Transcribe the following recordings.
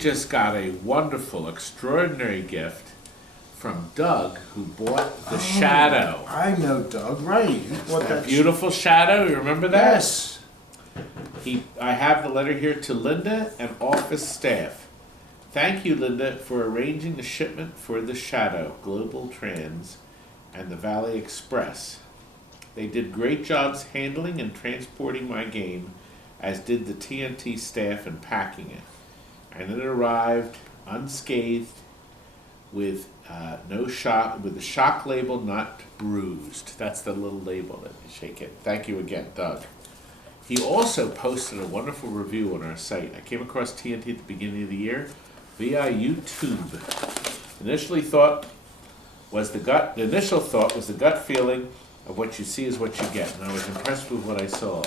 just got a wonderful, extraordinary gift from Doug, who bought the Shadow. I know Doug, right. He bought that beautiful Shadow, you remember that? Yes. I have the letter here to Linda and office staff. Thank you, Linda, for arranging the shipment for the Shadow, Global Trans, and the Valley Express. They did great jobs handling and transporting my game, as did the TNT staff in packing it. And it arrived unscathed with with the shock label not bruised. That's the little label that you shake it. Thank you again, Doug. He also posted a wonderful review on our site. I came across TNT at the beginning of the year via YouTube. The initial thought was the gut feeling of what you see is what you get, and I was impressed with what I saw.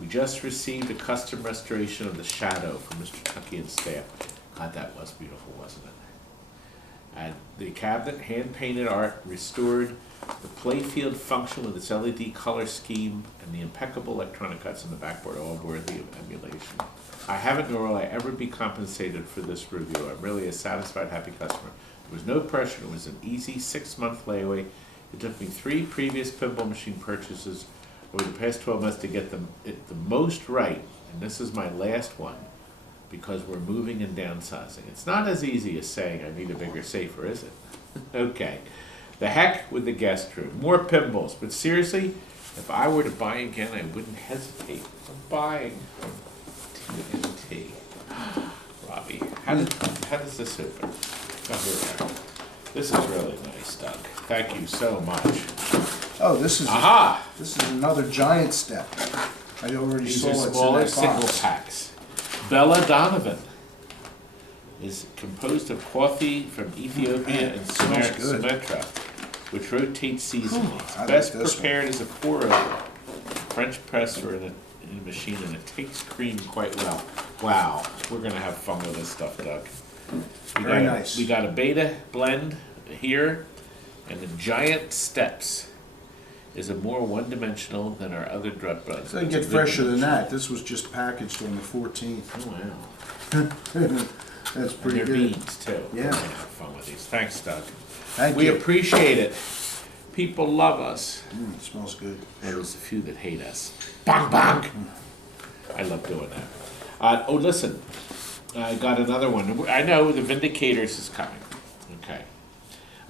We just received a custom restoration of the Shadow from Mr. Tuckey and staff. God, that was beautiful, wasn't it? And the cabinet, hand-painted art, restored the playfield function with its LED color scheme, and the impeccable electronic cuts on the backboard, all worthy of emulation. I haven't nor will I ever be compensated for this review. I'm really a satisfied, happy customer. There was no pressure. It was an easy 6-month layaway. It took me 3 previous pinball machine purchases over the past 12 months to get it the most right, and this is my last one, because we're moving and downsizing. It's not as easy as saying I need a bigger safer, is it? Okay. The heck with the guest room. More pinballs. But seriously, if I were to buy again, I wouldn't hesitate. I'm buying TNT. Robbie, how does this open? Oh, here we go. This is really nice, Doug. Thank you so much. Oh, this is Aha! This is another giant step. I already These saw are it. smaller single packs. Bella Donovan is composed of coffee from Ethiopia and Sumatra, which rotates seasonally. Best prepared as a pour-over. French press or in a machine, and it takes cream quite well. Wow, we're going to have fun with this stuff, Doug. Very nice. We got a beta blend here, and the giant steps is a more one-dimensional than our other drop blends. So you get fresher than that. This was just packaged on the 14th. Oh, wow. That's pretty and they're good. beans, too. Yeah. We're gonna have fun with these. Thanks, Doug. Thank you. We appreciate it. People love us. It smells good. There's a few that hate us. Bang, bang. I love doing that. Oh, listen. I got another one. I know the Vindicators is coming. Okay.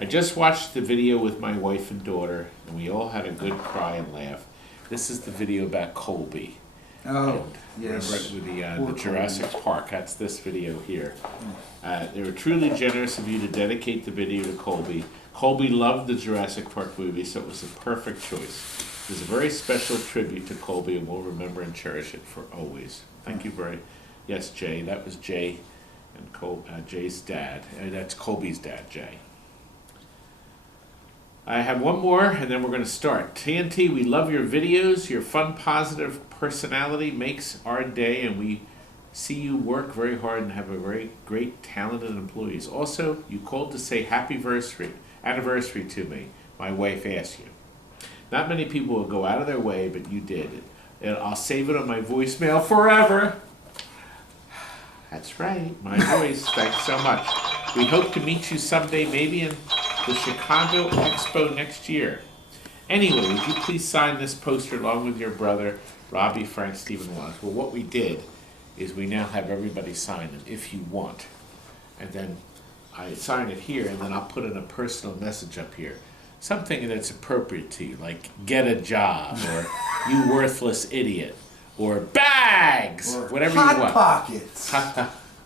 I just watched the video with my wife and daughter, and we all had a good cry and laugh. This is the video about Colby. Oh, yes. With the Jurassic Park. That's this video here. They were truly generous of you to dedicate the video to Colby. Colby loved the Jurassic Park movie, so it was a perfect choice. It was a very special tribute to Colby, and we'll remember and cherish it for always. Thank you very. Yes, Jay. That was Jay and Jay's dad. That's Colby's dad, Jay. I have one more, and then we're going to start. TNT, we love your videos. Your fun, positive personality makes our day, and we see you work very hard and have a very great, talented employees. Also, you called to say happy anniversary to me. My wife asked you. Not many people will go out of their way, but you did. And I'll save it on my voicemail forever. That's right, my voice. Thanks so much. We hope to meet you someday, maybe in the Chicago Expo next year. Anyway, would you please sign this poster along with your brother, Robbie, Frank, Stephen, Wallace? Well, what we did is we now have everybody sign it if you want. And then I sign it here, and then I'll put in a personal message up here. Something that's appropriate to you, like get a job, or you worthless idiot, or bags, or whatever you want. Hot Pockets.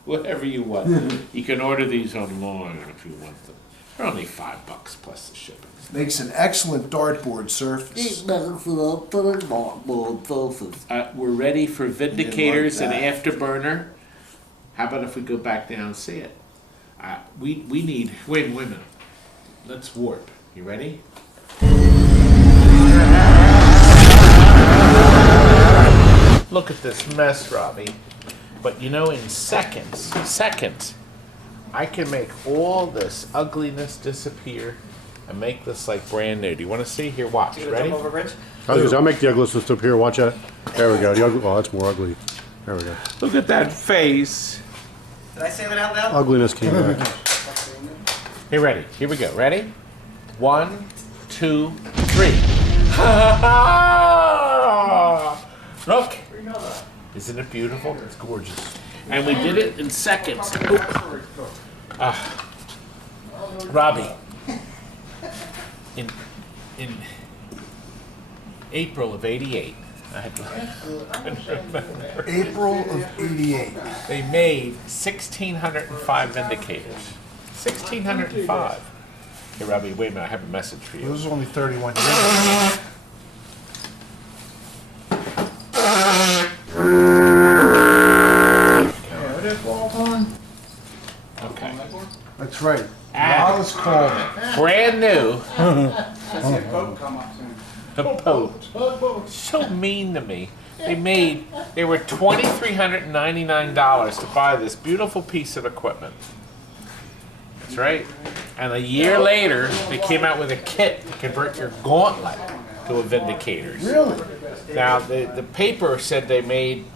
Whatever you want. You can order these online if you want them. They're only $5 plus the shipping. Makes an excellent dartboard surface. We're ready for Vindicators like and Afterburner. How about if we go back down and see it? We need... Wait a minute. Let's warp. You ready? Look at this mess, Robbie. But you know, in seconds, I can make all this ugliness disappear and make this like brand new. Do you want to see? Here, watch. Ready? Jump over, Rich? I'll make the ugliness disappear. Watch that. There we go. The ugly, oh, that's more ugly. There we go. Look at that face. Did I say that out loud? Ugliness came back. Hey, ready? Here we go. Ready? 1, 2, 3. Look! Isn't it beautiful? It's gorgeous. And we did it in seconds. Robbie, in April of '88, April of '88. they made 1,605 Vindicators. 1,605. Hey, Robbie, wait a minute. I have a message for you. This is only 31 years ago. Okay. That's right. Ah. Wallace called. Brand new. See a boat come up soon. The boat. So mean to me. They were $2,399 to buy this beautiful piece of equipment. That's right. And a year later, they came out with a kit to convert your gauntlet to a Vindicator's. Really? Now, the paper said they made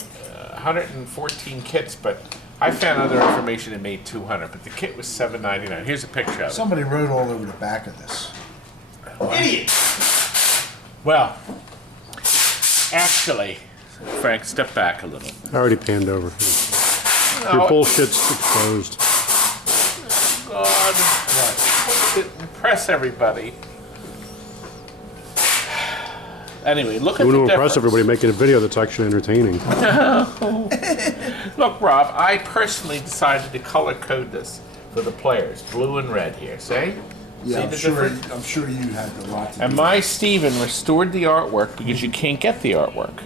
114 kits, but I found other information they made 200, but the kit was $7.99. Here's a picture of it. Somebody wrote all over the back of this. Idiot! Well, actually, Frank, step back a little. I already panned over. Your bullshit's exposed. God, to impress everybody. Anyway, look You at the want to impress difference. everybody making a video that's actually entertaining. Look, Rob, I personally decided to color code this for the players, blue and red here. See? Yeah, See I'm the sure. difference? I'm sure you had a lot to And do. my Steven restored the artwork because you can't get the artwork.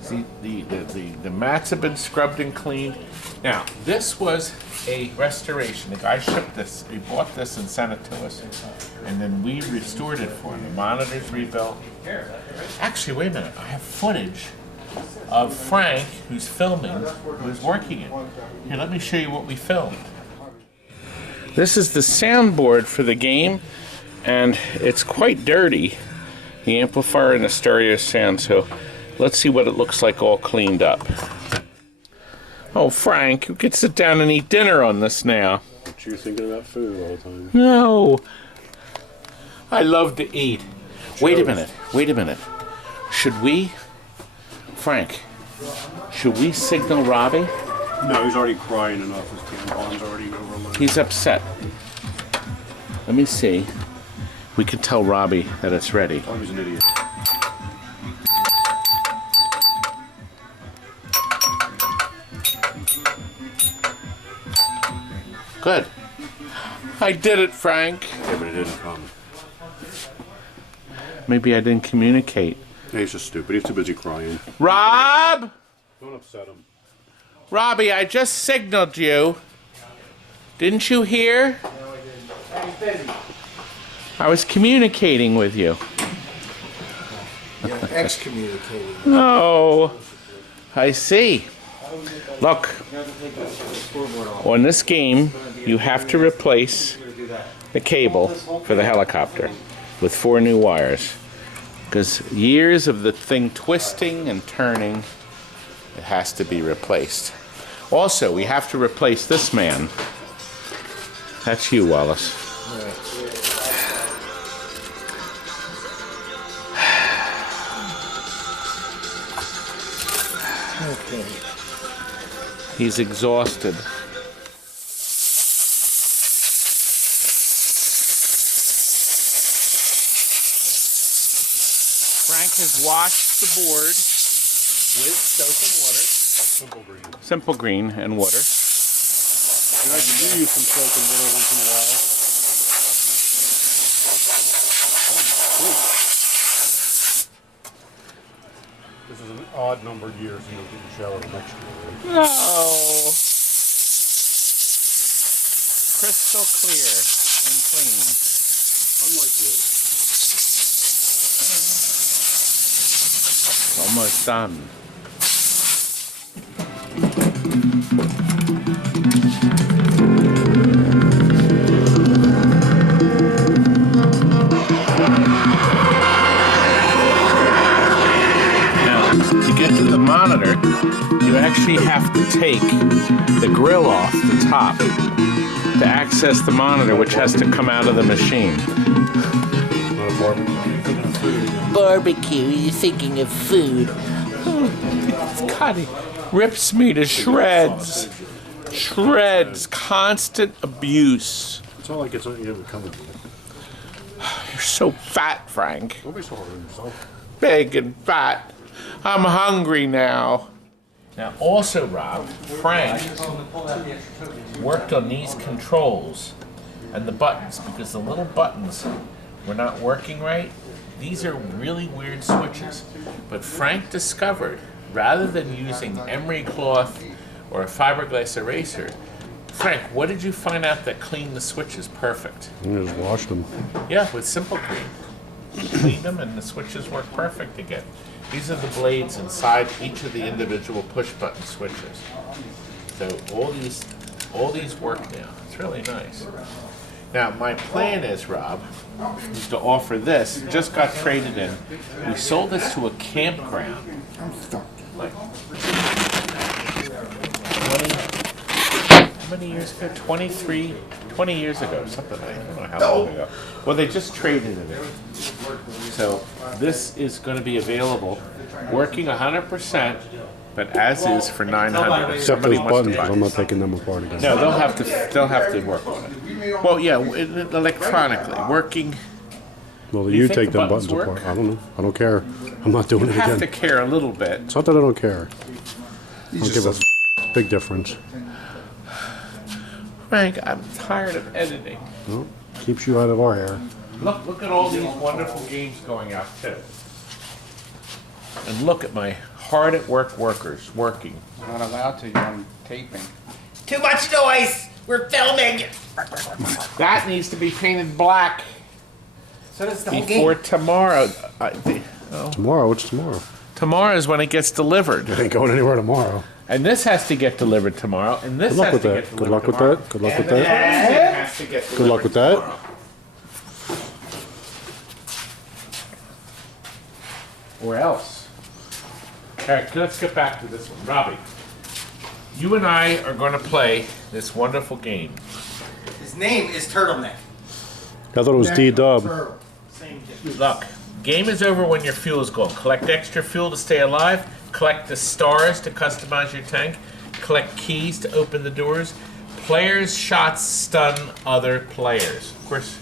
See, the mats have been scrubbed and cleaned. Now, this was a restoration. The guy shipped this. He bought this and sent it to us. And then we restored it for him. The monitors rebuilt. Actually, wait a minute. I have footage of Frank, who's filming, who's working it. Here, let me show you what we filmed. This is the soundboard for the game, and it's quite dirty. The amplifier and the stereo sound, so let's see what it looks like all cleaned up. Oh, Frank, you could sit down and eat dinner on this now. But you're thinking about food all the time. No. I love to eat. Wait a minute. Wait a minute. Should we, Frank, should we signal Robbie? No, he's already crying enough. His tampon's already overloaded. He's upset. Let me see. We can tell Robbie that it's ready. Oh, he's an idiot. Good. I did it, Frank. Yeah, but it didn't come. Maybe I didn't communicate. Yeah, he's just stupid. He's too busy crying. Rob! Don't upset him. Robbie, I just signaled you. Didn't you hear? I was communicating with you. You're excommunicated. Oh, I see. Look, on this game, you have to replace the cable for the helicopter with 4 new wires. Because years of the thing twisting and turning, it has to be replaced. Also, we have to replace this man. That's you, Wallace. Okay. He's exhausted. Frank has washed the board with soap and water. Simple green. Simple green and water. And I can do use some soap and water once in a while. This is an odd number of years you don't get to shower next year, right? No. Crystal clear and clean. Unlike you. Almost done. Now, to get to the monitor, you actually have to take the grill off the top to access the monitor, which has to come out of the machine. Barbecue, you're thinking of food. God, it rips me to shreds. Shreds, constant abuse. It's all like it's not even coming. You're so fat, Frank. Don't be so hard on yourself. Big and fat. I'm hungry now. Now, also, Rob, Frank worked on these controls and the buttons because the little buttons were not working right. These are really weird switches. But Frank discovered, rather than using emery cloth or a fiberglass eraser, Frank, what did you find out that cleaned the switches perfect? You just wash them. Yeah, with Simple Clean. You clean them and the switches work perfect again. These are the blades inside each of the individual push button switches. So all these work now. It's really nice. Now my plan is, Rob, is to offer this. It just got traded in. We sold this to a campground. Like 20 years ago? 20 years ago, something like that. I don't know how long ago. Well, they just traded it in. So this is going to be available, working 100%, but as is for $900. If Except somebody those wants buttons, to buy 'cause I'm not it. taking them apart again. No, they'll have to work on it. Well, yeah, electronically working. Well, you you think take the them buttons buttons work? apart. I don't know. I don't care. I'm not doing You it have to again. care a little bit. It's not that I don't care. I don't give a big difference. Frank, I'm tired of editing. No, keeps you out of our hair. Look at all these wonderful games going out too. And look at my hard at work workers working. Not allowed to, you're on taping. Too much noise! We're filming! That needs to be painted black So does the whole before game. tomorrow. Tomorrow, it's tomorrow. Tomorrow is when it gets delivered. It ain't going anywhere tomorrow. And this has to get delivered tomorrow. And this Good luck has with to that. get Good delivered luck with tomorrow. that. Good luck with And that. everything has to get Good luck with that. tomorrow. Or else. All right, let's get back to this one. Robbie, you and I are going to play this wonderful game. His name is Turtleman. I thought it was D-Dub. Look, game is over when your fuel is gone. Collect extra fuel to stay alive. Collect the stars to customize your tank. Collect keys to open the doors. Players' shots stun other players. Of course,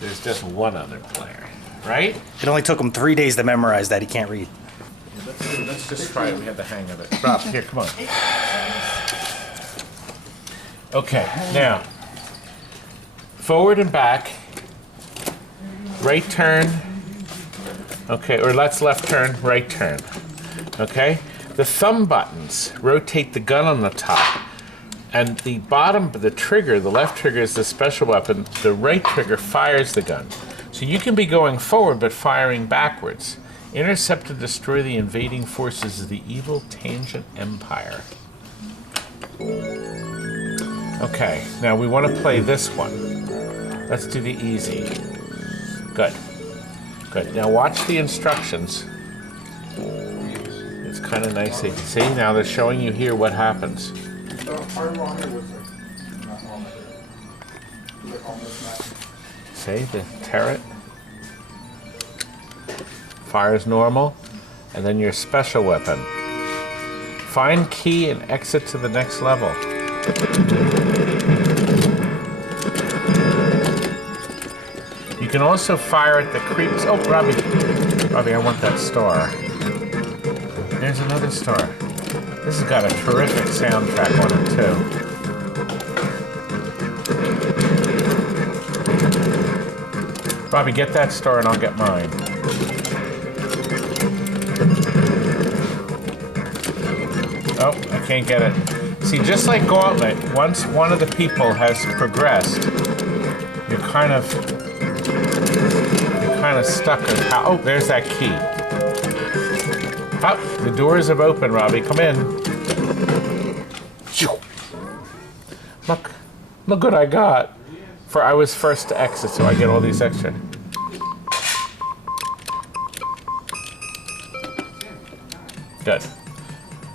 there's just one other player, right? It only took him 3 days to memorize that. He can't read. Let's just try it. We have the hang of it. Rob, here, come on. Okay, now, forward and back. Right turn. Okay, or let's left turn, right turn. Okay? The thumb buttons rotate the gun on the top. And the bottom, the trigger, the left trigger is the special weapon. The right trigger fires the gun. So you can be going forward but firing backwards. Intercept and destroy the invading forces of the evil Tangent Empire. Okay, now we want to play this one. Let's do the easy. Good. Good. Now watch the instructions. It's kind of nice. See, now they're showing you here what happens. See, the turret fires normal, and then your special weapon. Find key and exit to the next level. You can also fire at the creeps. Oh, Robbie, I want that star. There's another star. This has got a terrific soundtrack on it too. Robbie, get that star and I'll get mine. Oh, I can't get it. See, just like Gauntlet, once one of the people has progressed, you're kind of stuck in how. Oh, there's that key. Oh, the doors have opened, Robbie. Come in. Look what I got. For I was first to exit, so I get all these extra. Good.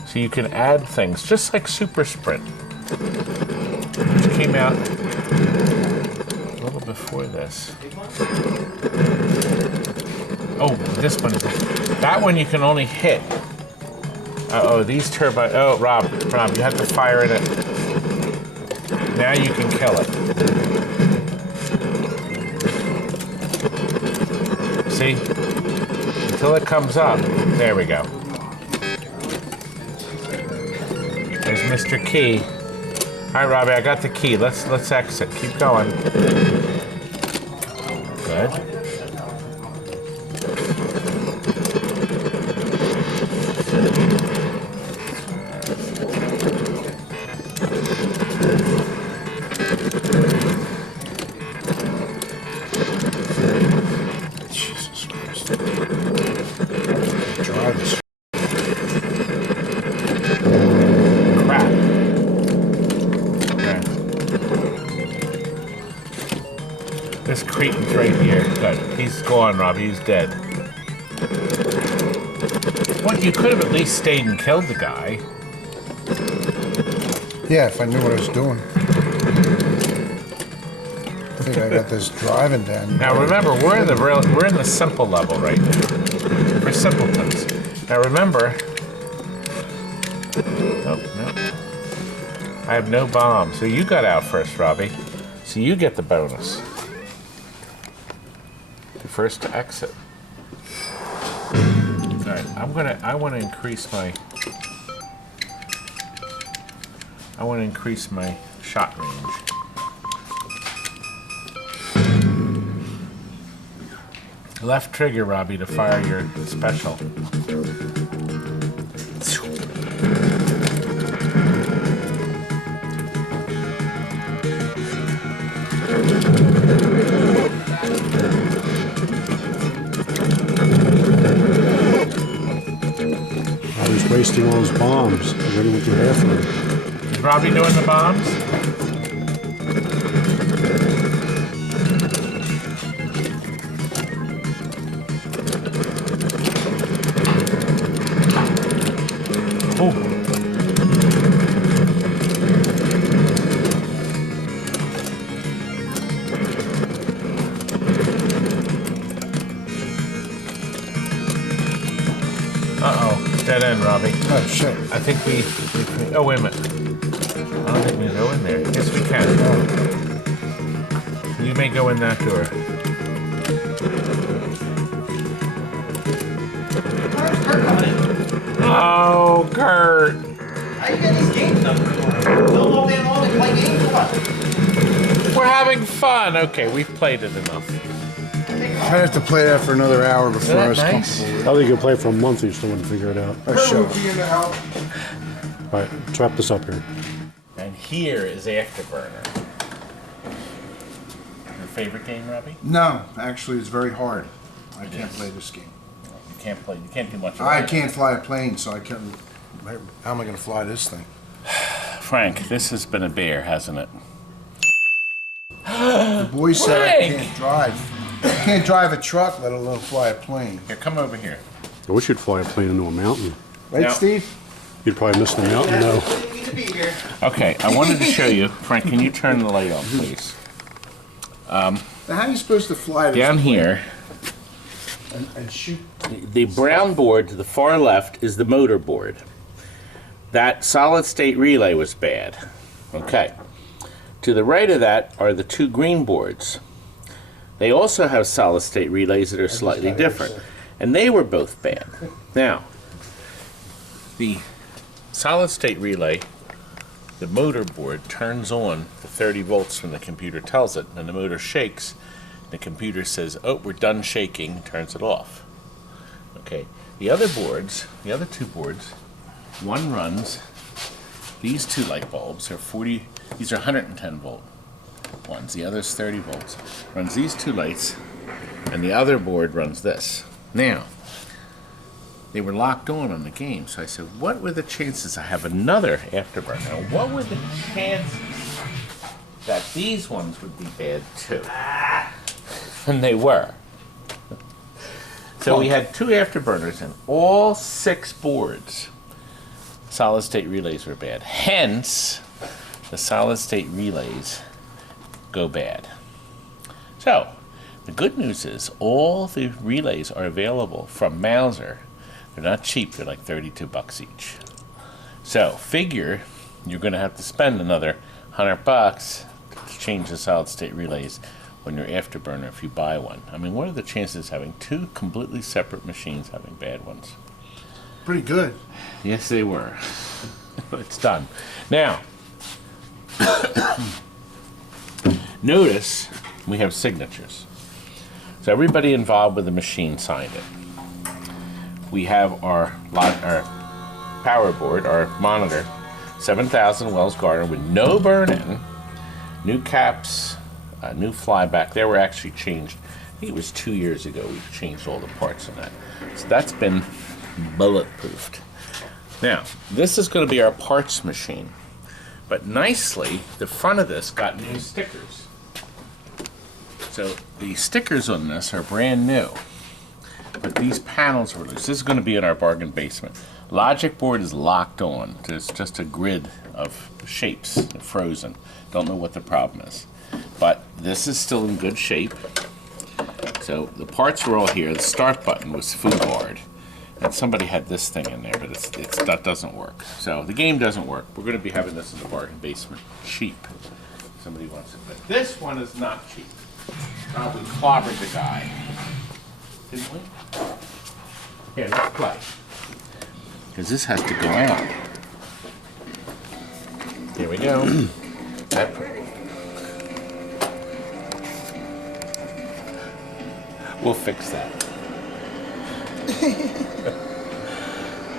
So you can add things, just like Super Sprint, which came out a little before this. Oh, this one. That one you can only hit. Uh-oh, these turbine. Oh, Rob, you have to fire in it. Now you can kill it. See? Until it comes up. There we go. There's Mr. Key. All right, Robbie, I got the key. Let's exit. Keep going. Good. This cretin's right here. Good. He's gone, Rob. He's dead. What? You could have at least stayed and killed the guy. Yeah, if I knew what I was doing. I think I got this driving down. Now remember, we're in the simple level right now. We're simpletons. Now remember. Nope, nope. I have no bomb, so you got out first, Robbie. So you get the bonus. The first to exit. All right, I want to increase my shot range. Left trigger, Robbie, to fire your special. He's wasting all his bombs. Ready with your half of them. Is Robbie doing the bombs? Oh. Uh-oh. Dead end, Robbie. Oh, shit. I think we oh, wait a minute. I don't think we can go in there. Yes, we can. You may go in that door. Oh, Curt. How you get these games done for? Don't all day long and play games or what? We're having fun. Okay, we've played it enough. I'd have to play that for another hour before I was nice? comfortable. I think you'll play it for a month and you still wouldn't figure it out. Sure. All right, let's wrap this up here. And here is Afterburner. Your favorite game, Robbie? No, actually, it's very hard. I can't play this game. You can't play. You can't do much. I can't fly a plane, so I can't. How am I going to fly this thing? Frank, this has been a bear, hasn't it? The boy said I Frank! can't drive. I can't drive a truck, let alone fly a plane. Here, come over here. I wish you'd fly a plane into a mountain. Right, No. Steve? You'd probably miss the mountain, though. Didn't need to be here. Okay, I wanted to show you. Frank, can you turn the light on, please? Now, how are you supposed to fly this Down plane here, and shoot? the brown board to the far left is the motor board. That solid-state relay was bad. Okay. To the right of that are the two green boards. They also have solid-state relays that are slightly different, and they were both bad. Now, the solid-state relay, the motor board turns on the 30 volts when the computer tells it, and the motor shakes. The computer says, "Oh, we're done shaking," turns it off. Okay. The other boards, the other two boards, one runs. These two light bulbs are 40. These are 110 volt ones. The other's 30 volts. Runs these two lights, and the other board runs this. Now, they were locked on the game, so I said, what were the chances I have another Afterburner? What were the chances that these ones would be bad too? And they were. So we had two Afterburners and all 6 boards solid state relays were bad. Hence, the solid state relays go bad. So, the good news is all the relays are available from Mauser. They're not cheap, they're like 32 bucks each. So, figure you're going to have to spend another 100 bucks to change the solid state relays on your Afterburner if you buy one. I mean, what are the chances of having two completely separate machines having bad ones? Pretty good. Yes, they were. It's done. Now, notice we have signatures. So everybody involved with the machine signed it. We have our power board, our monitor, 7000 Wells Gardner with no burn-in, new caps, new flyback. They were actually changed. I think it was 2 years ago we changed all the parts in that. So that's been bulletproofed. Now, this is going to be our parts machine. But nicely, the front of this got new stickers. So the stickers on this are brand new. But these panels were loose. This is going to be in our bargain basement. Logic board is locked on. It's just a grid of shapes, frozen. Don't know what the problem is. But this is still in good shape. So the parts were all here. The start button was foobarred. And somebody had this thing in there, but that doesn't work. So the game doesn't work. We're going to be having this in the bargain basement. Cheap. Somebody wants it. But this one is not cheap. We clobbered the guy. Didn't we? Here, let's play. Because this has to go out. Here we go. We'll fix that.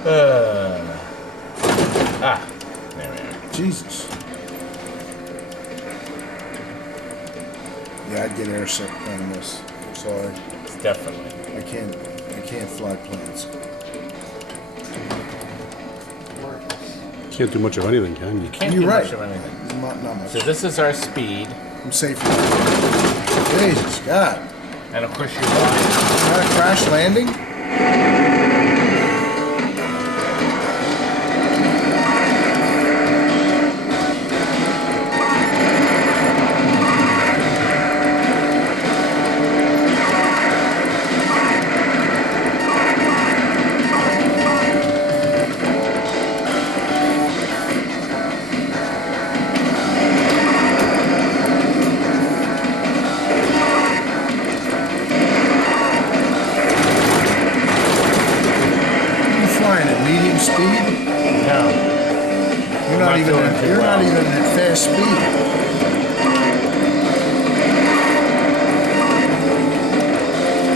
There we are. Jesus. Yeah, I'd get airsick playing this. I'm sorry. Definitely. I can't fly planes. Can't do much of anything, can you? Can't You're do right. much of anything. Not much. So this is our speed, I'm safe. Jesus, God. and of course your Is that a crash landing? You're not even at fast speed.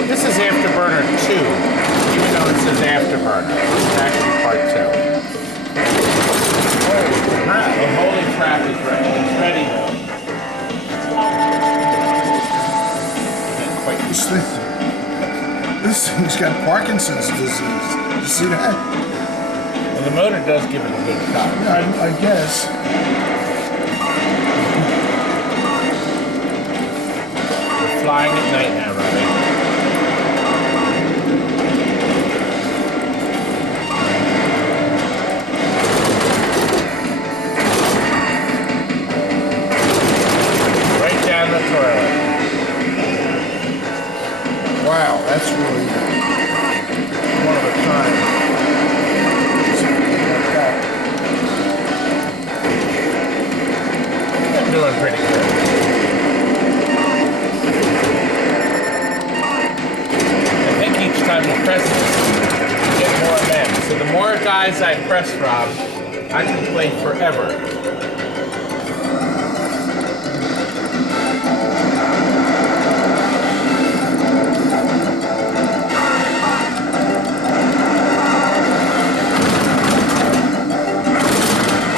This is Afterburner 2, even though it says Afterburner. It's actually part 2. The holy crap is ready. It's ready though. This thing's got Parkinson's disease. You see that? Well, the motor does give it a good shot. Yeah, I guess. We're flying at night now, Robbie. Right down the toilet. Wow, that's really one of a kind. I'm doing pretty good. I think each time you press this, you get more men. So the more guys I press, Rob, I can play forever.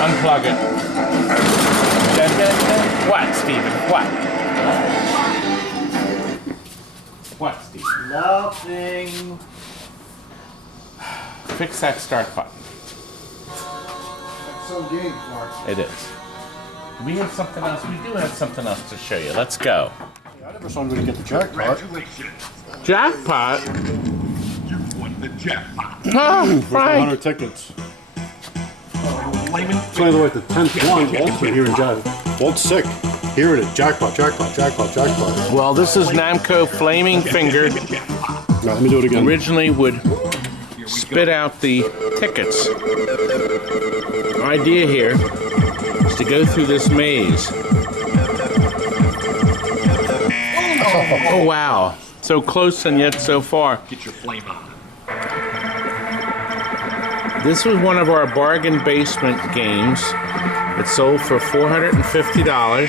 Unplug it. Dun, dun, dun. What, Steven? What? What, Steven? Nothing. Fix that start button. That's so game, Mark. It is. We have something else. We do have something else to show you. Let's go. I never saw anybody get the jackpot. Congratulations. Jackpot? You won the jackpot. Oh, Where's my right. 100 tickets? flaming It's only like the 10th one. Walt's been hearing jackpot. Walt's sick. Hearing it. Jackpot, jackpot, jackpot, jackpot. Well, this is Namco Flaming Finger. Now, let me do it again. Originally would spit out the tickets. The idea here is to go through this maze. Oh wow. So close and yet so far. Get your flame on. This was one of our bargain basement games. It sold for $450.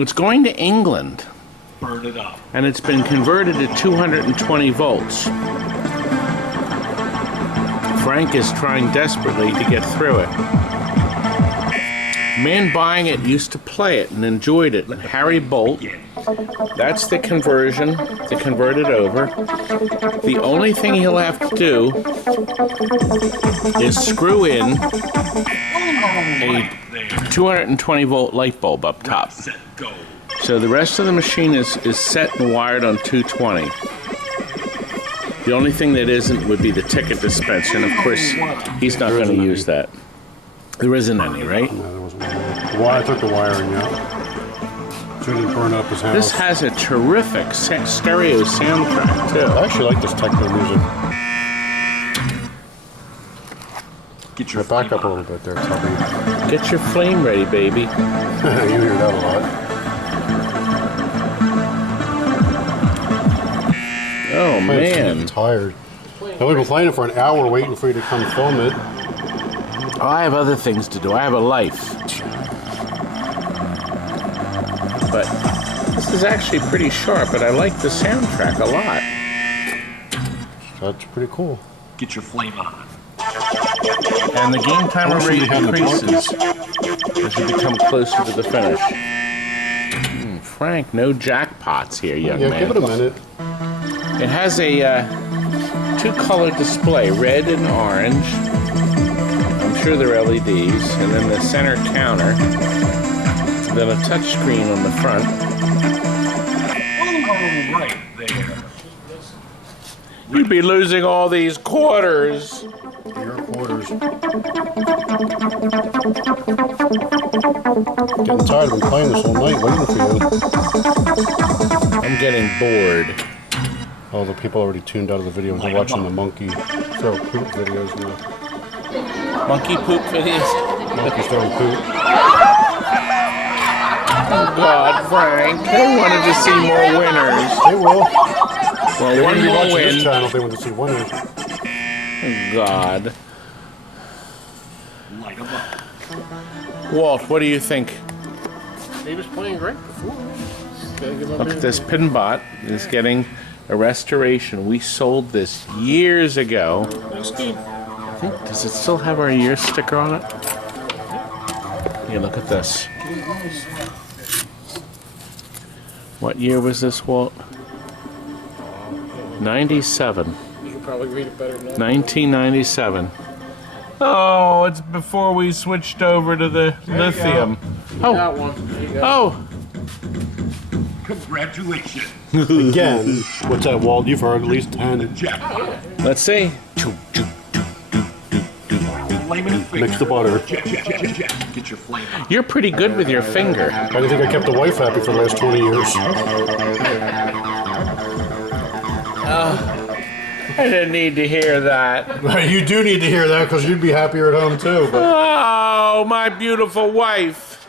It's going to England. Burn it up. And it's been converted to 220 volts. Frank is trying desperately to get through it. Man buying it used to play it and enjoyed it. Harry Bolt. That's the conversion to convert it over. The only thing he'll have to do is screw in a 220 volt light bulb up top. So the rest of the machine is set and wired on 220. The only thing that isn't would be the ticket dispenser, and of course he's not going to use that. There isn't any, right? No, there wasn't any. Well, I took the wiring out. So it didn't burn up his house. This has a terrific stereo soundtrack too. I actually like this techno music. Get your Back up a little bit there, Tuckey. Get your flame ready, baby. You hear that a lot. Oh man. I'm tired. I've been playing it for an hour waiting for you to come film it. Oh, I have other things to do. I have a life. But this is actually pretty sharp, but I like the soundtrack a lot. That's pretty cool. Get your flame on. And the game timer rate increases as you become closer to the finish. Frank, no jackpots here, young man. Yeah, give it a minute. It has a two-color display, red and orange. I'm sure they're LEDs. And then the center counter. Then a touch screen on the front. Oh, right there. You'd be losing all these quarters. Your quarters. Getting tired of playing this all night waiting for you. I'm getting bored. Oh, the people already tuned out of the video. They're watching the monkey throw poop videos now. Monkey poop videos. Monkeys throwing poop. Oh God, Frank. I wanted to see more winners. They will. Well, They're one going to be more watching this win. channel if they want to see winners. Oh God. Light 'em up. Walt, what do you think? He was playing great before. Gotta give him Look at this Pinbot is getting a restoration. We sold this years ago. Nice game. I think, does it still have our year sticker on it? Yeah, look at this. What year was this, Walt? 97. You can probably read it better than that. 1997. Oh, it's before we switched over to the lithium. Got one. There you go. Oh, Congratulations. Again, what's that, Walt? You've heard at least 10. Jackpot. let's see. Flaming finger. Mix the butter. Get your flame on. You're pretty good with your finger. I didn't think I kept the wife happy for the last 20 years. I didn't need to hear that. You do need to hear that because you'd be happier at home too. But Oh, my beautiful wife.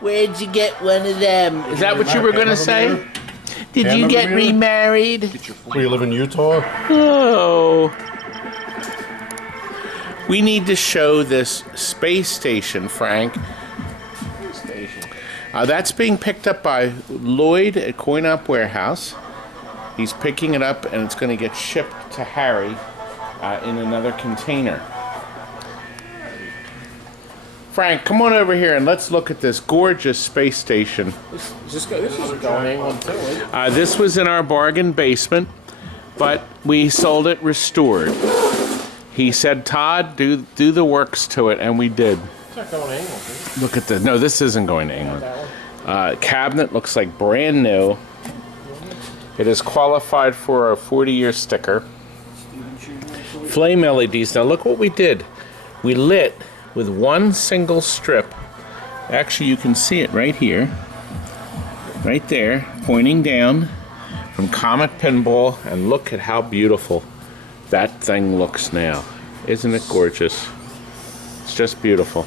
Where'd you get one of them? Is that what you were going to say? Did you get remarried? where you live in Utah? Oh. We need to show this space station, Frank. That's being picked up by Lloyd at Coin Op Warehouse. He's picking it up and it's going to get shipped to Harry in another container. Frank, come on over here and let's look at this gorgeous space station. This is going England too, isn't it? This was in our bargain basement, but we sold it restored. He said, Todd, do the works to it, and we did. It's not going to England, is it? Look at this. No, this isn't going to England. Cabinet looks like brand new. It is qualified for a 40-year sticker. Flame LEDs. Now look what we did. We lit with one single strip. Actually, you can see it right here, right there, pointing down from Comet Pinball, and look at how beautiful that thing looks now. Isn't it gorgeous? It's just beautiful.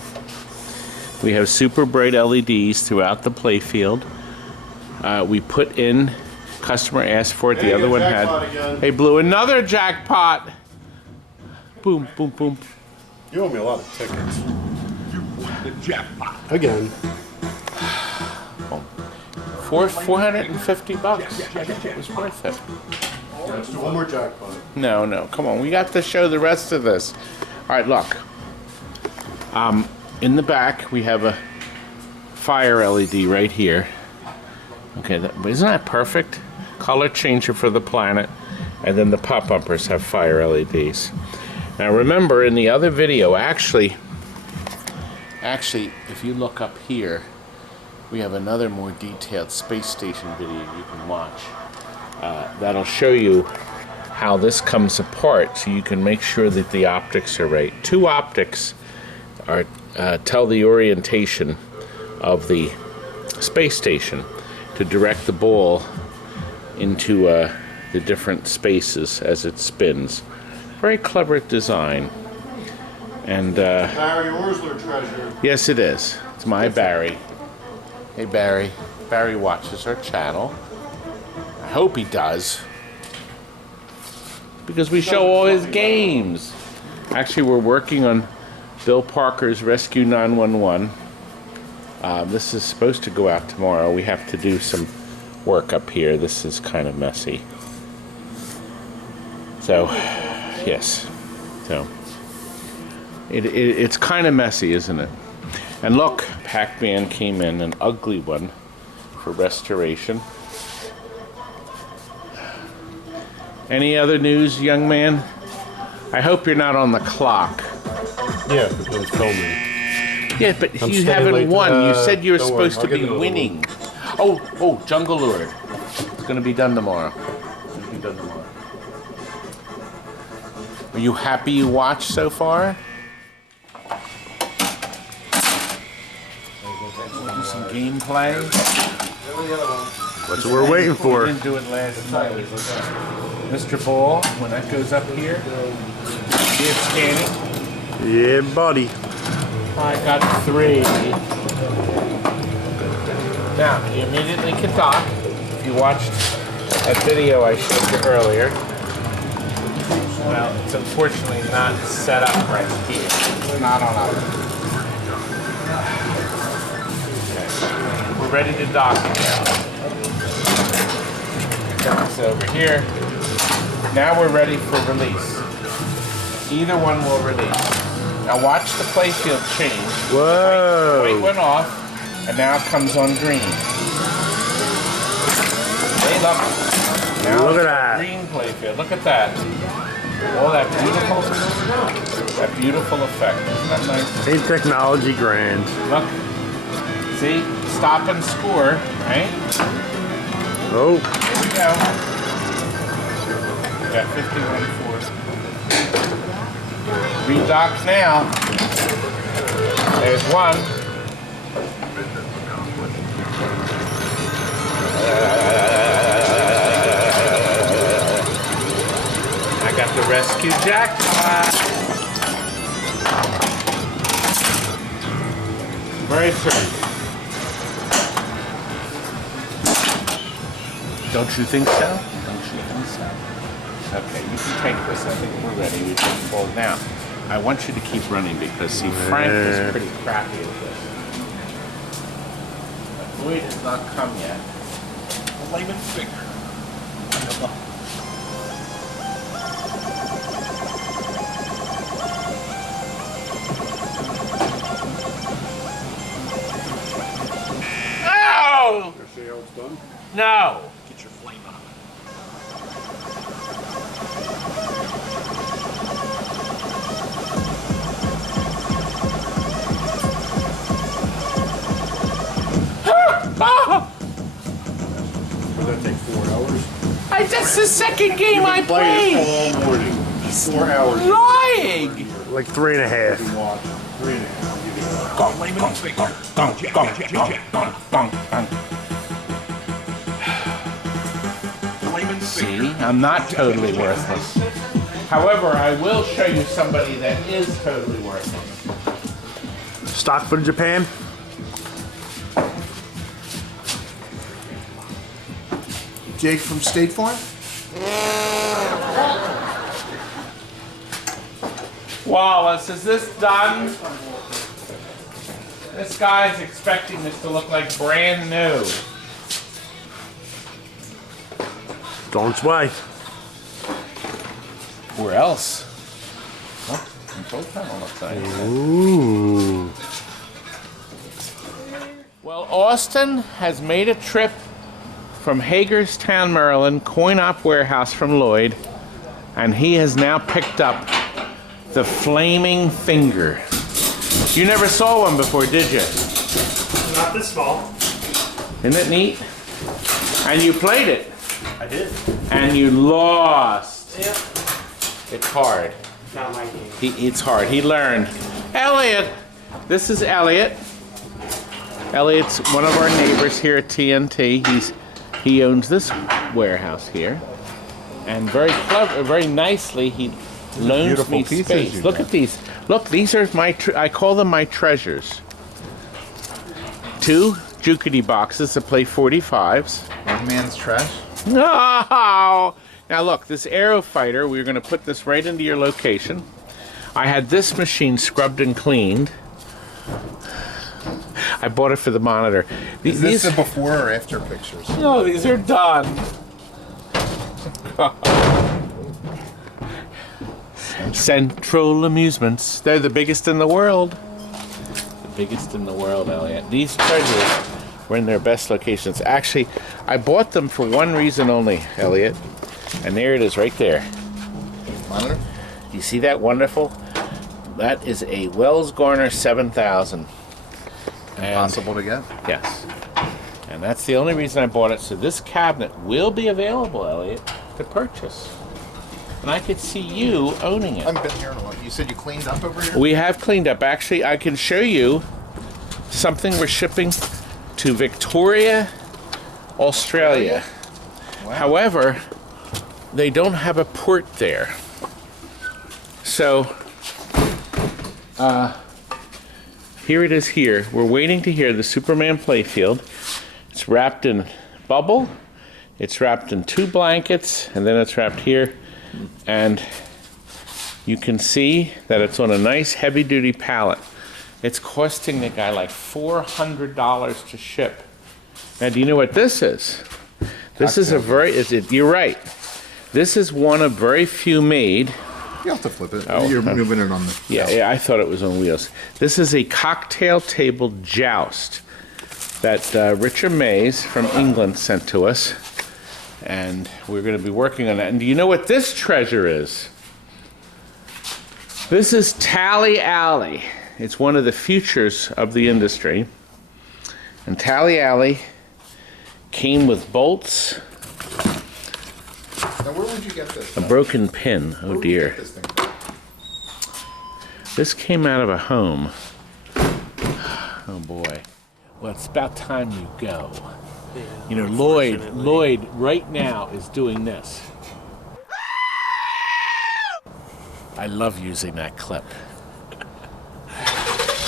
We have super bright LEDs throughout the playfield. We put in, customer asked for it, the other one had. They blew another jackpot. Boom, boom, boom. You owe me a lot of tickets. You won the jackpot. Again. For $450. It was worth it. Let's do one more jackpot. No, no, come on. We got to show the rest of this. All right, look. In the back, we have a fire LED right here. Okay, isn't that perfect? Color changer for the planet. And then the pop bumpers have fire LEDs. Now remember, in the other video, actually, if you look up here, we have another more detailed space station video you can watch. That'll show you how this comes apart, so you can make sure that the optics are right. Two optics are tell the orientation of the space station to direct the ball into the different spaces as it spins. Very clever design. And Barry Orsler treasure. yes, it is. It's my Barry. Hey, Barry. Barry watches our channel. I hope he does, because we show all his games. Actually, we're working on Bill Parker's Rescue 911. This is supposed to go out tomorrow. We have to do some work up here. This is kind of messy. So, yes. So, it's kind of messy, isn't it? And look, Pac-Man came in, an ugly one, for restoration. Any other news, young man? I hope you're not on the clock. Yeah, I'm filming. Yeah, but I'm you staying haven't late. won. You said you were Don't worry, supposed to I'll be give it a winning. Oh, Jungle Lured. It's going to be done tomorrow. It's going to be done tomorrow. Are you happy you watched so far? Do some gameplay. That's what we're waiting We for. didn't do it last night. Mr. Ball, when that goes up here, see it scanning? Yeah, buddy. I got 3. Now, you immediately can dock. If you watched that video I showed you earlier. Well, it's unfortunately not set up right here. It's not on our... Okay. We're ready to dock now. It's over here. Now we're ready for release. Either one will release. Now watch the playfield change. Whoa. The white went off, and now it comes on green. Hey, look. Now Look at it's that. Green playfield. Look at that. Oh, that beautiful effect. Isn't that nice? Ain't technology grand. Look. See? Stop and score, right? Oh, Here we go. We got 51-4. Redocked now. There's one. I got the rescue jackpot. Very pretty. Don't you think so? Don't you think so? Okay, you can take this. I think we're ready. We can fold now. I want you to keep running because, see, Frank is pretty crappy at this. But Boyd has not come yet. Flame and finger. No! See how it's done? No! Get your flame on. Ah! Would that take 4 hours? That's the second game I played! All morning. 4 hours. Lying! like 3.5. You watch. The layman figure. Layman See, figure. I'm not totally worthless. However, I will show you somebody that is totally worthless. Stock from Japan. Jake from State Farm. Wallace, is this done? This guy's expecting this to look like brand new. Don't sway. Where else? Oh, control panel looks nice. Ooh. Well, Austin has made a trip from Hagerstown, Maryland, coin-op warehouse from Lloyd, and he has now picked up the flaming finger. You never saw one before, did you? Not this small. Isn't it neat? And you played it, I did. and you lost. Yep. It's hard. Not my game. It's hard. He learned. Elliot, this is Elliot. Elliot's one of our neighbors here at TNT. He owns this warehouse here, and very clever, very nicely, he loans beautiful me pieces space. you Look got. at these. Look, these are my. I call them my treasures. 2 Jukity boxes to play 45s. One man's trash. No! Now look, this Aero Fighter, we're going to put this right into your location. I had this machine scrubbed and cleaned. I bought it for the monitor. Is this the before or after pictures? No, these are done. Central Amusements. They're the biggest in the world. The biggest in the world, Elliot. These treasures were in their best locations. Actually, I bought them for one reason only, Elliot. And there it is right there. Monitor? You see that wonderful? That is a Wells Garner 7000. And- Possible to get? Yes. And that's the only reason I bought it. So this cabinet will be available, Elliot, to purchase. And I could see you owning I it. haven't been here in a while. You said you cleaned up over here? We have cleaned up. Actually, I can show you something we're shipping to Victoria, Australia. Wow. However, they don't have a port there. So, here it is here. We're waiting to hear the Superman playfield. It's wrapped in bubble. It's wrapped in 2 blankets, and then it's wrapped here. And you can see that it's on a nice heavy-duty pallet. It's costing the guy like $400 to ship. Now, do you know what this is? This is a very, you're right. This is one of very few made. You have to flip it. Oh. You're moving it on the... Yeah, I thought it was on wheels. This is a cocktail table joust that Richard Mays from England sent to us. And we're going to be working on that. And do you know what this treasure is? This is Tally Alley. It's one of the futures of the industry. And Tally Alley came with bolts, Now, where would you get this? a broken pin. Where Oh would you dear. get this thing? This came out of a home. Oh boy. Well, it's about time you go. You know, Lloyd right now is doing this. I love using that clip.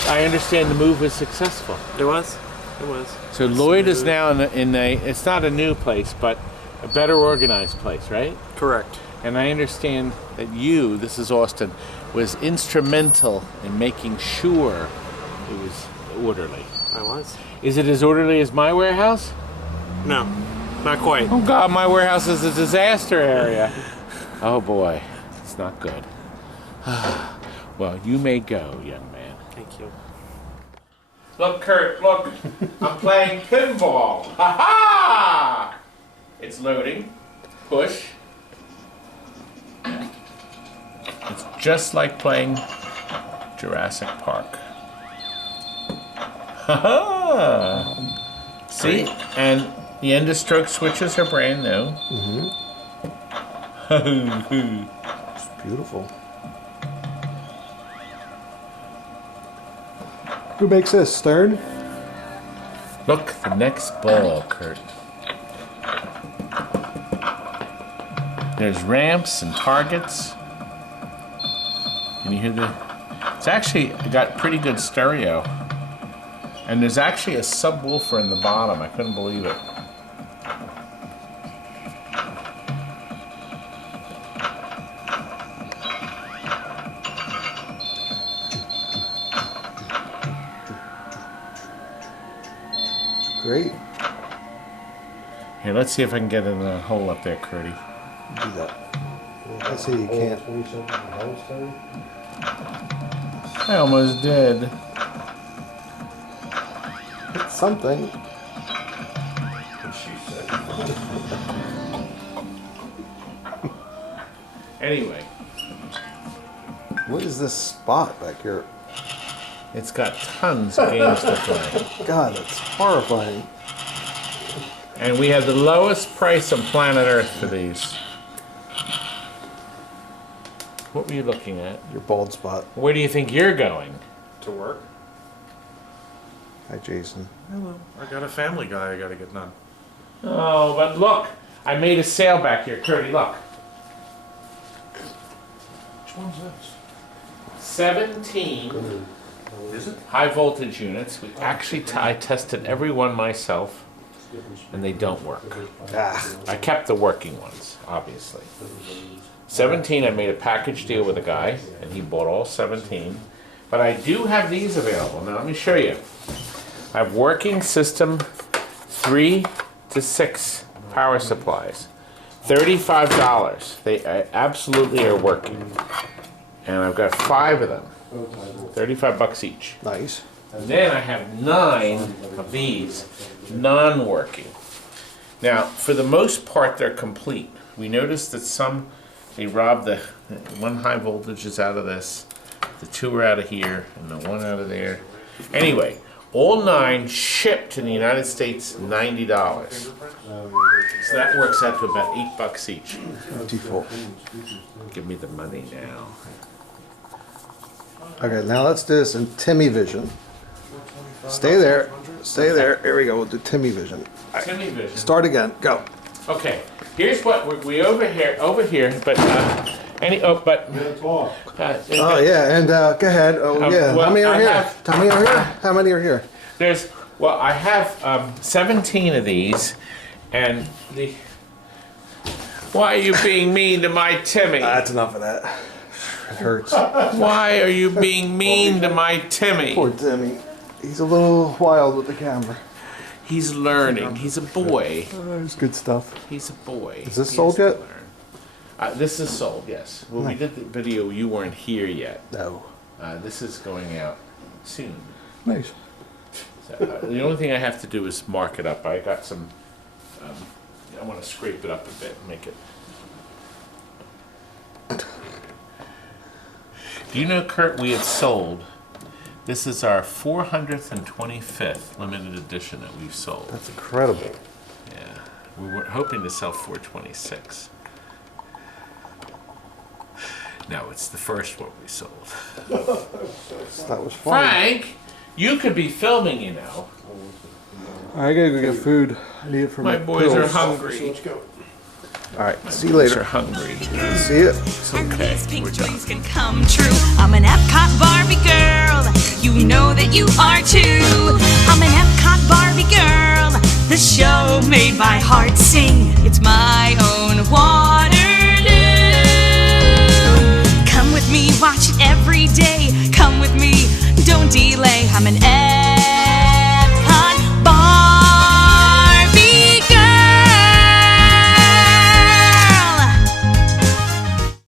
I understand the move was successful. It was. It was. So Lloyd is now in a, it's not a new place, but a better organized place, right? Correct. And I understand that you, this is Austin, was instrumental in making sure it was orderly. I was. Is it as orderly as my warehouse? No, not quite. Oh God, my warehouse is a disaster area. Oh boy, it's not good. Well, you may go, young man. Thank you. Look, Curt, look. I'm playing pinball. Ha ha! It's loading. Push. It's just like playing Jurassic Park. Ha ha! See? And the end of stroke switches are brand new. It's beautiful. Who makes this? Stern? Look, the next ball, Kurt. There's ramps and targets. Can you hear the... It's actually got pretty good stereo. And there's actually a subwoofer in the bottom. I couldn't believe it. Great. Here, let's see if I can get in a hole up there, Curdy. Do that. I see you can't. I almost did. It's something. Anyway, What is this spot back here? it's got tons of games to play. God, that's horrifying. And we have the lowest price on planet Earth for these. What were you looking at? Your bald spot. Where do you think you're going? To work? Hi, Jason. Hello. I got a family guy I gotta get done. Oh, but look! I made a sale back here, Curdy, look. Which one's this? 17 Is it? high voltage units. We actually, I tested every one myself, and they don't work. Ah, I kept the working ones, obviously. 17, I made a package deal with a guy, and he bought all 17. But I do have these available. Now, let me show you. I have working system 3 to 6 power supplies. $35. They absolutely are working. And I've got 5 of them. 35 bucks each. nice. And then I have 9 of these non-working. Now, for the most part, they're complete. We noticed that some, they robbed the one high voltage is out of this, the 2 are out of here, and the 1 out of there. Anyway, all 9 shipped in the United States, $90. So that works out to about $8 each. Beautiful. Give me the money now. Okay, now let's do this in Timmy Vision. Stay there. Stay there. Here we go. We'll do Timmy Vision. Timmy Vision. Start again. Go. Okay, here's what we over here, but Oh yeah, and go ahead. Oh yeah. well, How many are I here? have- How many are here? How many are here? I have 17 of these, and the. Why are you being mean to my Timmy? That's enough of that. It hurts. Why are you being mean to my Timmy? Poor Timmy. He's a little wild with the camera. He's learning. He's a boy. There's good stuff. He's a boy. Is this He sold has to yet? learn. This is sold, yes. When we did the video, you weren't here yet. No. This is going out soon. Nice. So, the only thing I have to do is mark it up. I got some. I want to scrape it up a bit, and make it. Do you know, Kurt? We have sold. This is our 425th limited edition that we've sold. That's incredible. Yeah, we were hoping to sell 426. No, it's the first one we sold. That was fun. Frank, you could be filming, you know. I gotta go get food. I need it for My my boys are pills. hungry. All right. See you They're later. hungry. See ya. And okay, these pink we're done. dreams can come true. I'm an Epcot Barbie girl. You know that you are too. I'm an Epcot Barbie girl. The show made my heart sing. It's my own one.